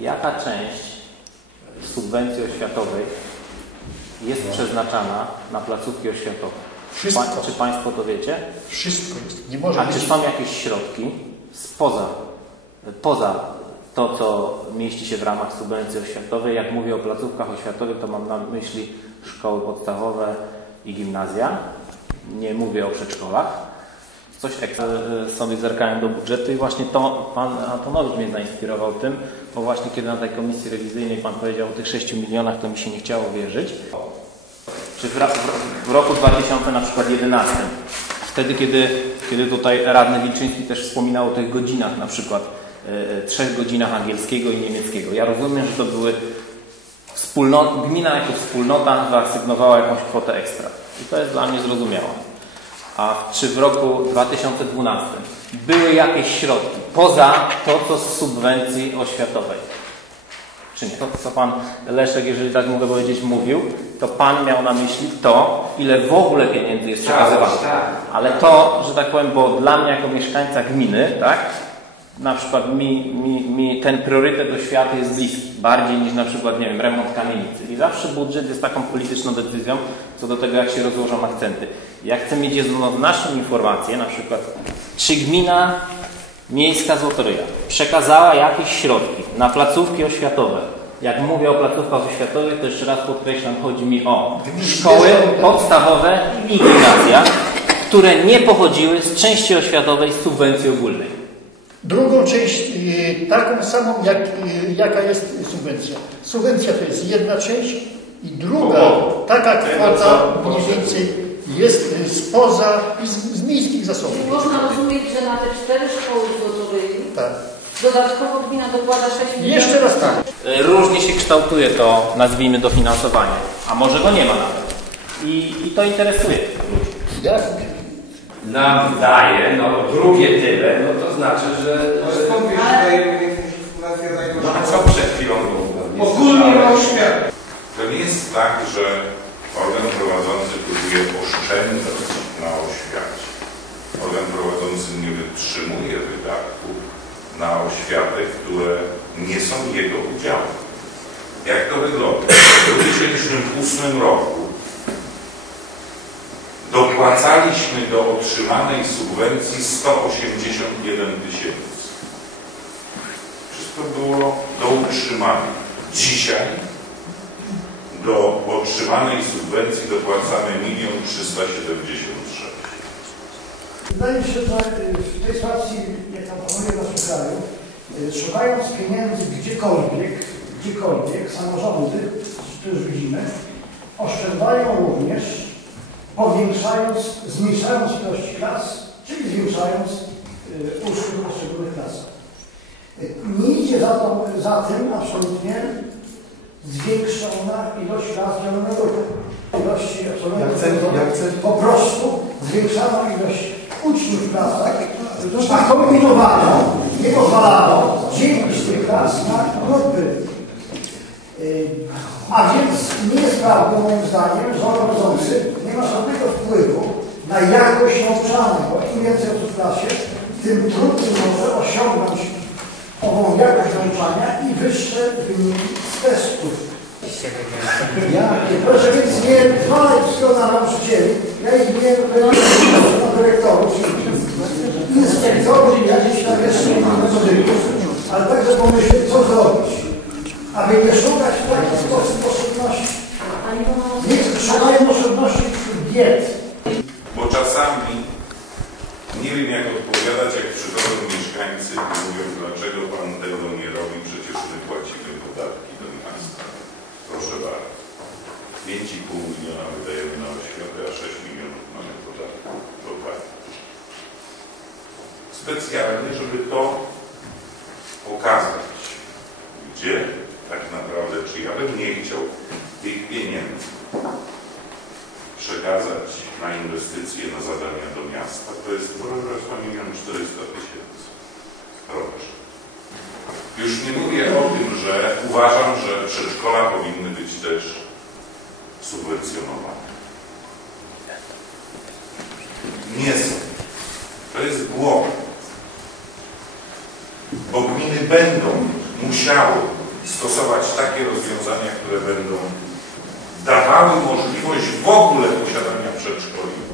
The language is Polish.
Jaka część subwencji oświatowej jest przeznaczana na placówki oświatowe? Wszystko. Pa, czy Państwo to wiecie? Wszystko jest. Nie może A być. czy są jakieś środki spoza, poza to, co mieści się w ramach subwencji oświatowej? Jak mówię o placówkach oświatowych, to mam na myśli szkoły podstawowe i gimnazja. Nie mówię o przedszkolach. Coś ekstra e, sobie zerkałem do budżetu i właśnie to Pan Antonowicz mnie zainspirował tym, bo właśnie kiedy na tej komisji rewizyjnej Pan powiedział o tych 6 milionach, to mi się nie chciało wierzyć. Czy w, w- roku 2000 na przykład 11, wtedy kiedy, kiedy tutaj radny Wilczyński też wspominał o tych godzinach, na przykład e, e, trzech godzinach angielskiego i niemieckiego. Ja rozumiem, że to były wspólnot, gmina jako wspólnota wyasygnowała jakąś kwotę ekstra. I to jest dla mnie zrozumiałe. A czy w roku 2012 były jakieś środki poza to, co z subwencji oświatowej? Czy nie? To, co Pan Leszek, jeżeli tak mogę powiedzieć, mówił, to Pan miał na myśli to, ile w ogóle pieniędzy jest przekazywane. Ale to, że tak powiem, bo dla mnie jako mieszkańca gminy, tak, na przykład mi, mi, mi ten priorytet oświaty jest bliski, bardziej niż na przykład, nie wiem, remont kamienicy. I zawsze budżet jest taką polityczną decyzją co do tego, jak się rozłożą akcenty. Ja chcę mieć jednoznaczną informację, na przykład, czy gmina miejska Złotoryja przekazała jakieś środki na placówki oświatowe. Jak mówię o placówkach oświatowych, to jeszcze raz podkreślam, chodzi mi o szkoły podstawowe i gimnazja, które nie pochodziły z części oświatowej z subwencji ogólnej. Drugą część, y, taką samą, jak, y, jaka jest subwencja. Subwencja to jest jedna część i druga, taka kwota mniej więcej jest y, spoza, z, z miejskich zasobów. Czyli można rozumieć, że na te cztery szkoły w Tak. dodatkowo gmina dokłada 6 milionów. Jeszcze raz tak. Różnie się kształtuje to, nazwijmy, dofinansowanie, a może go nie ma nawet. I, i to interesuje ludzi. Jak? Nam daje, no drugie tyle, no to znaczy, że... że Skąd wiesz, że dajemy no a co przed chwilą było? Ogólnie na oświatę. To nie jest tak, że organ prowadzący próbuje oszczędzać na oświacie. Organ prowadzący nie wytrzymuje wydatków na oświatę, które nie są jego udziałem. Jak to wygląda? W 2008 roku dopłacaliśmy do otrzymanej subwencji 181 tysięcy. Wszystko było do utrzymania. Dzisiaj do otrzymanej subwencji dopłacamy 1 376 Wydaje mi się, że w tej sytuacji, jak tam panowie nas szukają, szukając pieniędzy gdziekolwiek, gdziekolwiek, samorządy, to już widzimy, oszczędzają również, powiększając, zmniejszając ilość klas, czyli zwiększając y, uczniów w poszczególnych klasach. Y, Nie idzie za, tą, za tym absolutnie zwiększona ilość klas zielonego ruchu. Ilości absolutnie po prostu zwiększano ilość uczniów w klasach, a kombinowano, nie pozwalano dzielić tych klas na grupy. Yy, A więc nie jest prawdą moim zdaniem, że nie ma żadnego wpływu na jakość nauczania, bo im więcej osób w klasie, tym trudniej może osiągnąć ową jakość nauczania i wyższe wyniki z testów. Jakie? Proszę więc nie chwalać wszystko na nauczycieli. Ja ich nie na dyrektorów, inspektorów jakichś tam jeszcze ale także pomyśleć, Nie oszczędności wśród diet. Bo czasami nie wiem jak odpowiadać, jak przychodzą mieszkańcy i mówią, dlaczego pan tego nie robi, przecież my płacimy podatki do miasta. Proszę bardzo. 5,5 miliona wydajemy na oświatę, a 6 milionów mamy podatków. Dokładnie. Specjalnie, żeby to pokazać, gdzie tak naprawdę, czy ja bym nie chciał tych pieniędzy przekazać na inwestycje, na zadania do miasta, to jest Państwa milion 400 tysięcy rocznie. Już nie mówię o tym, że uważam, że przedszkola powinny być też subwencjonowane. Nie są. To jest błąd. Bo gminy będą musiały stosować takie rozwiązania, które będą dawały możliwość w ogóle przedszkoli.